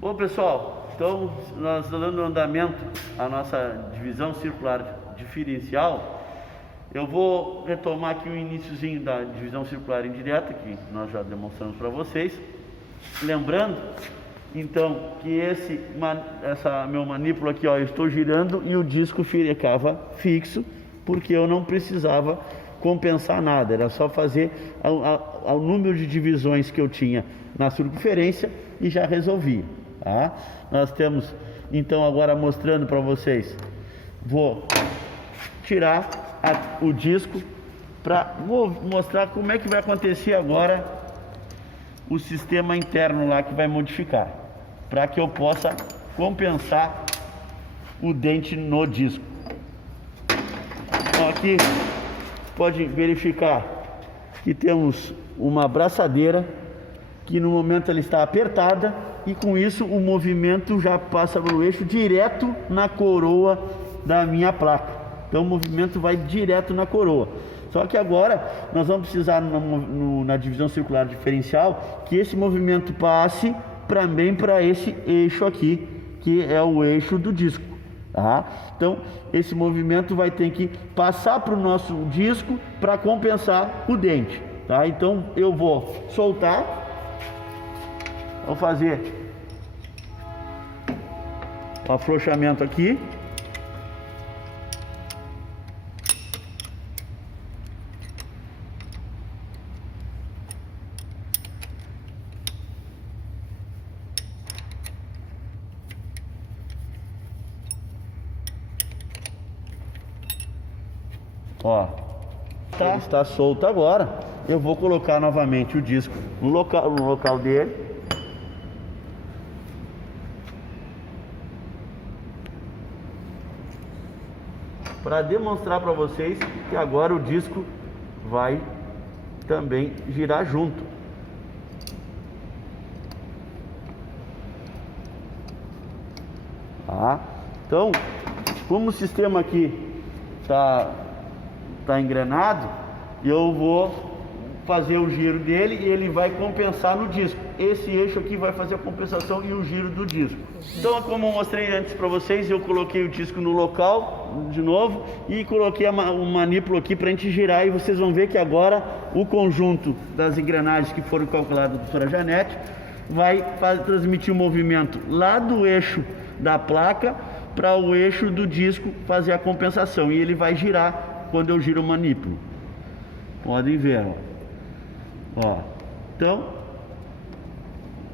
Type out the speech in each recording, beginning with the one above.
Bom, pessoal, então nós estamos dando andamento à nossa divisão circular diferencial. Eu vou retomar aqui o iniciozinho da divisão circular indireta, que nós já demonstramos para vocês. Lembrando, então, que essa meu manípulo aqui, ó, eu estou girando e o disco ficava fixo, porque eu não precisava compensar nada, era só fazer o número de divisões que eu tinha na circunferência e já resolvia. Tá? Nós temos, então, agora mostrando para vocês, vou tirar o disco vou mostrar como é que vai acontecer agora o sistema interno lá que vai modificar, para que eu possa compensar o dente no disco. Então aqui pode verificar que temos uma braçadeira que no momento ela está apertada e com isso o movimento já passa pelo eixo direto na coroa da minha placa. Então o movimento vai direto na coroa. Só que agora nós vamos precisar na divisão circular diferencial que esse movimento passe também para esse eixo aqui, que é o eixo do disco. Tá? Então esse movimento vai ter que passar para o nosso disco para compensar o dente. Tá? Então eu vou soltar. Vou fazer o afrouxamento aqui. Ó, está solto agora. Eu vou colocar novamente o disco no local dele. Para demonstrar para vocês que agora o disco vai também girar junto. Tá? Então, como o sistema aqui tá engrenado, eu vou fazer o giro dele e ele vai compensar no disco. Esse eixo aqui vai fazer a compensação e o giro do disco. Então, como eu mostrei antes para vocês, eu coloquei o disco no local de novo e coloquei o manípulo aqui para a gente girar, e vocês vão ver que agora o conjunto das engrenagens que foram calculadas da doutora Janete vai transmitir o movimento lá do eixo da placa para o eixo do disco fazer a compensação, e ele vai girar quando eu giro o manípulo. Podem ver, ó. Então,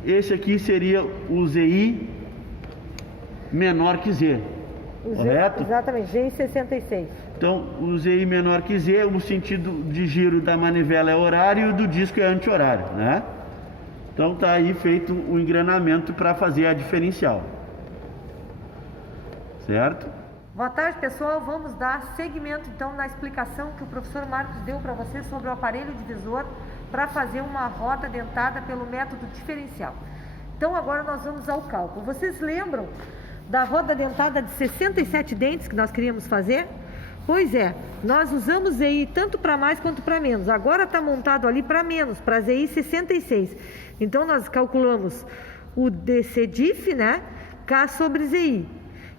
esse aqui seria o ZI menor que Z, correto? Exatamente, GI 66. Então, o ZI menor que Z, o sentido de giro da manivela é horário e o do disco é anti-horário, né? Então, tá aí feito o engrenamento para fazer a diferencial. Certo? Boa tarde, pessoal. Vamos dar seguimento então na explicação que o professor Marcos deu para vocês sobre o aparelho divisor para fazer uma roda dentada pelo método diferencial. Então agora nós vamos ao cálculo. Vocês lembram da roda dentada de 67 dentes que nós queríamos fazer? Pois é, nós usamos ZI tanto para mais quanto para menos. Agora está montado ali para menos, para ZI 66. Então nós calculamos o DC-DIF, né? K sobre ZI.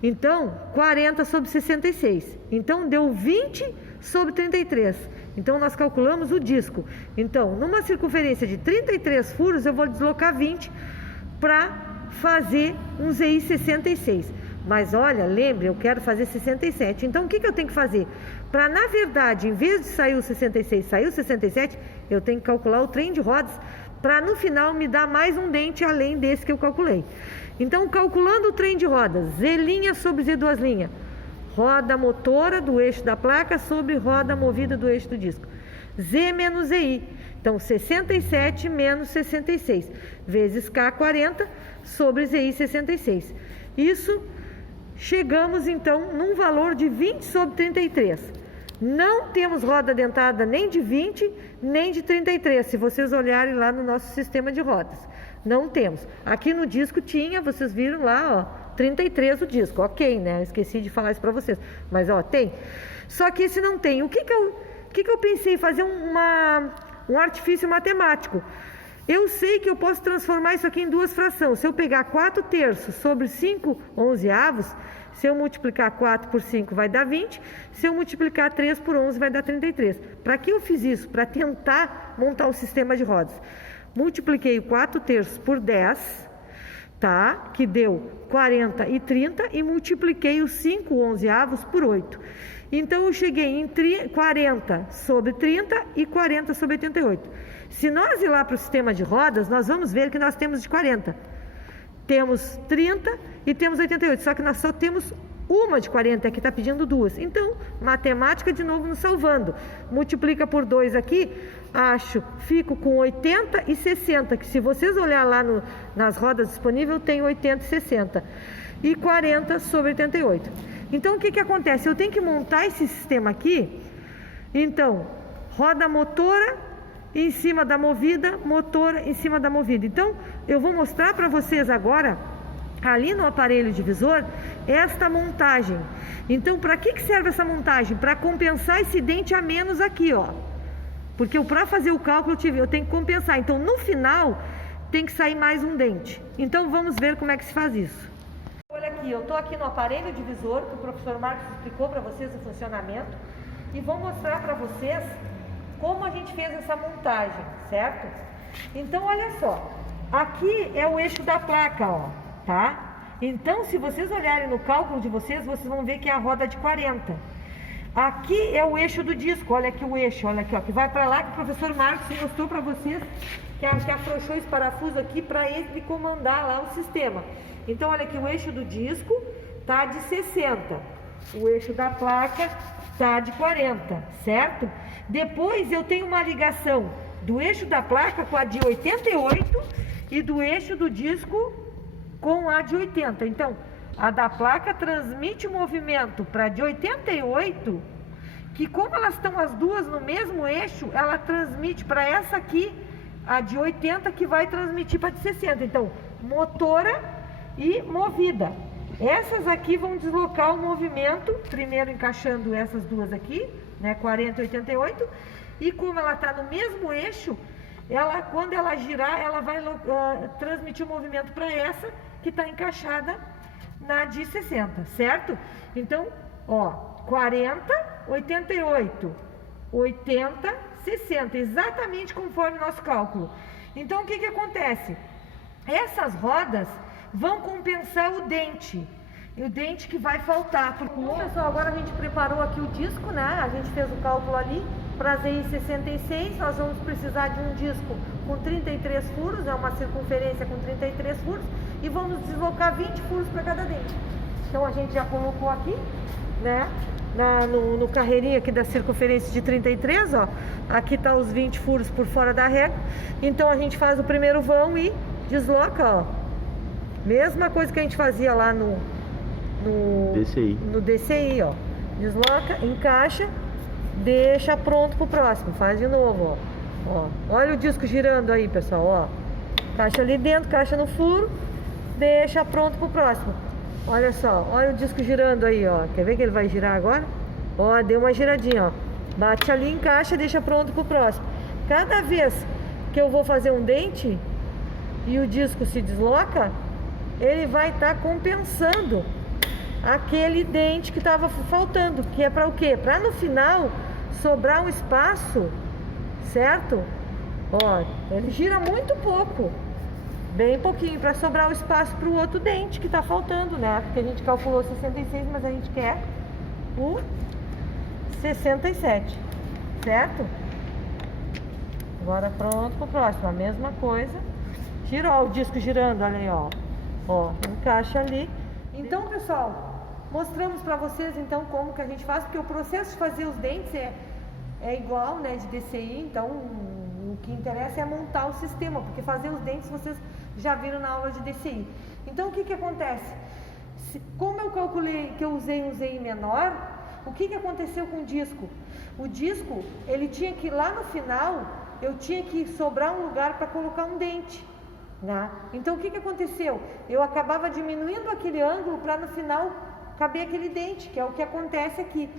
Então, 40 sobre 66. Então, deu 20 sobre 33. Então, nós calculamos o disco. Então, numa circunferência de 33 furos, eu vou deslocar 20 para fazer um ZI 66. Mas, olha, lembre, eu quero fazer 67. Então, o que eu tenho que fazer? Para, na verdade, em vez de sair o 66, sair o 67, eu tenho que calcular o trem de rodas para, no final, me dar mais um dente além desse que eu calculei. Então, calculando o trem de rodas, Z' sobre Z2', roda motora do eixo da placa sobre roda movida do eixo do disco. Z menos ZI. Então, 67 menos 66, vezes K, 40, sobre ZI 66. Isso, chegamos então num valor de 20 sobre 33. Não temos roda dentada nem de 20, nem de 33, se vocês olharem lá no nosso sistema de rodas. Não temos. Aqui no disco tinha, vocês viram lá, ó, 33 o disco. Ok, né? Eu esqueci de falar isso para vocês. Mas, ó, tem. Só que esse não tem. O que eu pensei? Fazer um artifício matemático. Eu sei que eu posso transformar isso aqui em duas frações. Se eu pegar 4/3 sobre 5/11, se eu multiplicar 4 por 5 vai dar 20, se eu multiplicar 3 por 11 vai dar 33. Para que eu fiz isso? Para tentar montar o sistema de rodas. Multipliquei o 4/3 por 10, tá? Que deu 40 e 30, e multipliquei os 5/11 por 8. Então eu cheguei em 40 sobre 30 e 40 sobre 88. Se nós ir lá para o sistema de rodas, nós vamos ver que nós temos de 40. Temos 30 e temos 88, só que nós só temos uma de 40, que está pedindo duas. Então, matemática de novo nos salvando. Multiplica por 2 aqui, fico com 80 e 60, que se vocês olhar lá nas rodas disponíveis, tem 80 e 60. E 40 sobre 88. Então, o que acontece? Eu tenho que montar esse sistema aqui. Então, roda motora em cima da movida, motora em cima da movida. Então, eu vou mostrar para vocês agora, ali no aparelho divisor, esta montagem. Então, para que serve essa montagem? Para compensar esse dente a menos aqui, ó. Porque para fazer o cálculo eu tenho que compensar. Então, no final, tem que sair mais um dente. Então, vamos ver como é que se faz isso. Olha aqui, eu estou aqui no aparelho divisor, que o professor Marcos explicou para vocês o funcionamento, e vou mostrar para vocês como a gente fez essa montagem, certo? Então, olha só, aqui é o eixo da placa, ó, tá? Então, se vocês olharem no cálculo de vocês vão ver que é a roda de 40. Aqui é o eixo do disco, olha aqui o eixo, olha aqui, ó, que vai para lá, que o professor Marcos mostrou para vocês, que afrouxou esse parafuso aqui para ele comandar lá o sistema. Então, olha aqui, o eixo do disco tá de 60, o eixo da placa tá de 40, certo? Depois eu tenho uma ligação do eixo da placa com a de 88 e do eixo do disco com a de 80. Então, a da placa transmite o movimento para a de 88, que como elas estão as duas no mesmo eixo, ela transmite para essa aqui, a de 80, que vai transmitir para a de 60. Então, motora e movida. Essas aqui vão deslocar o movimento, primeiro encaixando essas duas aqui, né, 40 e 88, e como ela está no mesmo eixo, quando ela girar, ela vai transmitir o movimento para essa, que está encaixada na de 60, certo? Então, ó, 40, 88, 80, 60, exatamente conforme o nosso cálculo. Então, o que acontece? Essas rodas vão compensar o dente que vai faltar. Bom, pessoal, agora a gente preparou aqui o disco, né? A gente fez o cálculo ali para ZI 66, nós vamos precisar de um disco com 33 furos, é uma circunferência com 33 furos, e vamos deslocar 20 furos para cada dente. Então a gente já colocou aqui, né? No carreirinho aqui da circunferência de 33, ó, aqui tá os 20 furos por fora da régua. Então a gente faz o primeiro vão e desloca, ó. Mesma coisa que a gente fazia lá no DCI, ó. Desloca, encaixa, deixa pronto pro próximo. Faz de novo, ó. Olha o disco girando aí, pessoal, ó. Caixa ali dentro, caixa no furo, deixa pronto pro próximo. Olha só, olha o disco girando aí, ó. Quer ver que ele vai girar agora? Ó, deu uma giradinha, ó. Bate ali, encaixa, deixa pronto pro próximo. Cada vez que eu vou fazer um dente e o disco se desloca, ele vai estar compensando aquele dente que estava faltando, que é para o quê? Para no final sobrar um espaço, certo? Ó, ele gira muito pouco, bem pouquinho, para sobrar o espaço para o outro dente que está faltando, né? Porque a gente calculou 66, mas a gente quer o 67, certo? Agora pronto para o próximo, a mesma coisa. Gira, ó, o disco girando, olha aí, ó. Ó, encaixa ali. Então, pessoal, mostramos para vocês então como que a gente faz, porque o processo de fazer os dentes é igual, né, de DCI. Então, o que interessa é montar o sistema, porque fazer os dentes vocês já viram na aula de DCI. Então, o que acontece? Como eu calculei que eu usei um ZI menor, o que aconteceu com o disco? O disco, ele tinha que, lá no final, eu tinha que sobrar um lugar para colocar um dente. Né? Então, o que aconteceu? Eu acabava diminuindo aquele ângulo para no final caber aquele dente, que é o que acontece aqui.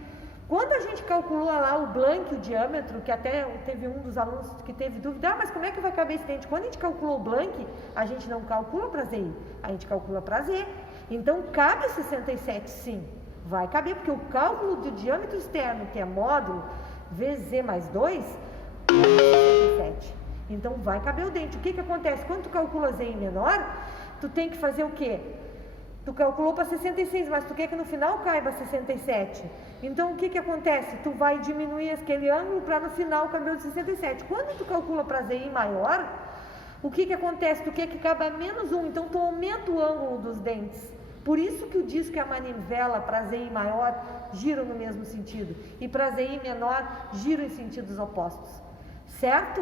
Quando a gente calculou lá o blank, o diâmetro, que até teve um dos alunos que teve dúvida, mas como é que vai caber esse dente? Quando a gente calculou o blank, a gente não calcula para ZI, a gente calcula para Z. Então cabe 67 sim, vai caber, porque o cálculo do diâmetro externo, que é módulo VZ mais 2, é 67. Então vai caber o dente. O que acontece? Quando tu calcula ZI menor, tu tem que fazer o quê? Tu calculou para 66, mas tu quer que no final caiba 67. Então o que acontece? Tu vai diminuir aquele ângulo para no final caber o 67. Quando tu calcula para ZI maior, o que acontece? Tu quer que caiba menos 1, então tu aumenta o ângulo dos dentes. Por isso que o disco e a manivela para ZI maior giram no mesmo sentido e para ZI menor giram em sentidos opostos. Certo?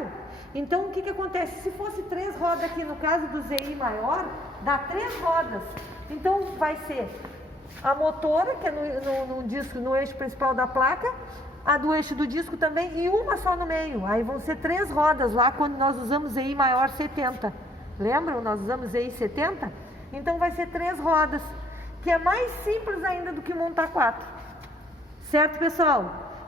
Então o que acontece? Se fosse 3 rodas aqui no caso do ZI maior, dá 3 rodas. Então vai ser a motora, que é no disco, no eixo principal da placa, a do eixo do disco também, e uma só no meio. Aí vão ser 3 rodas lá quando nós usamos ZI maior 70. Lembram? Nós usamos ZI 70? Então vai ser 3 rodas, que é mais simples ainda do que montar 4. Certo, pessoal?